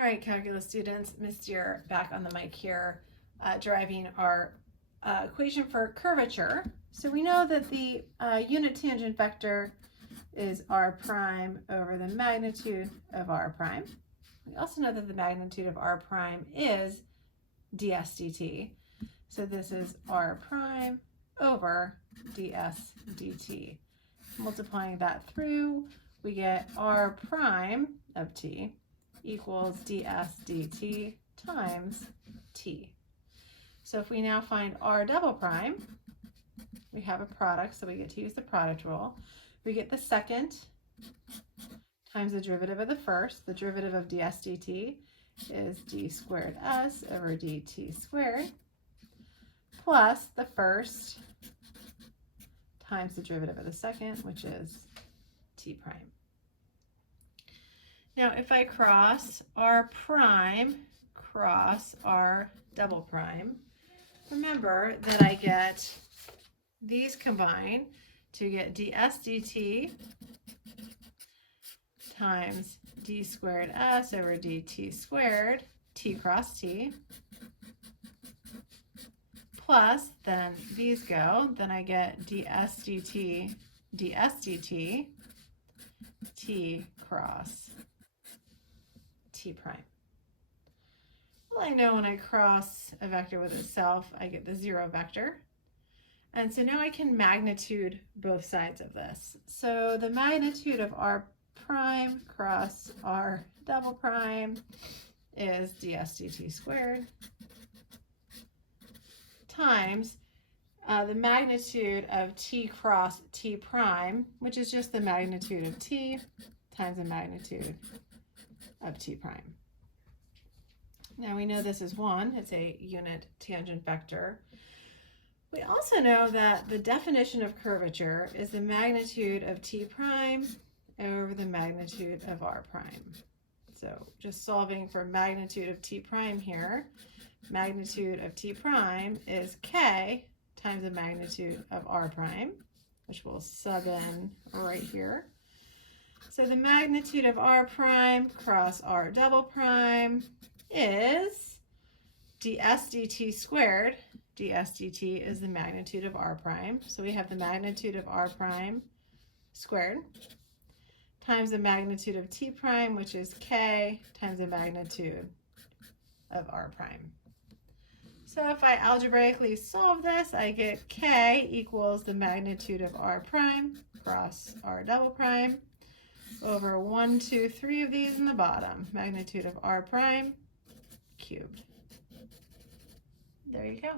All right, calculus students, Ms. Deere back on the mic here, deriving our equation for curvature. So we know that the unit tangent vector is r prime over the magnitude of r prime. We also know that the magnitude of r prime is ds dt. So this is r prime over ds dt. Multiplying that through, we get r prime of t equals ds dt times t. So if we now find r double prime, we have a product, so we get to use the product rule. We get the second times the derivative of the first. The derivative of ds dt is d squared s over dt squared, plus the first times the derivative of the second, which is t prime. Now, if I cross r prime cross r double prime, remember that I get these combine to get ds dt times d squared s over dt squared, t cross t, plus, then these go, then I get ds dt t cross t prime. Well, I know when I cross a vector with itself, I get the zero vector. And so now I can magnitude both sides of this. So the magnitude of r prime cross r double prime is ds dt squared times the magnitude of t cross t prime, which is just the magnitude of t times the magnitude of t prime. Now we know this is 1, it's a unit tangent vector. We also know that the definition of curvature is the magnitude of t prime over the magnitude of r prime. So just solving for magnitude of t prime here, magnitude of t prime is k times the magnitude of r prime, which we'll sub in right here. So the magnitude of r prime cross r double prime is ds dt squared. ds dt is the magnitude of r prime. So we have the magnitude of r prime squared times the magnitude of t prime, which is k times the magnitude of r prime. So if I algebraically solve this, I get k equals the magnitude of r prime cross r double prime over 1, 2, 3 of these in the bottom, magnitude of r prime cubed. There you go.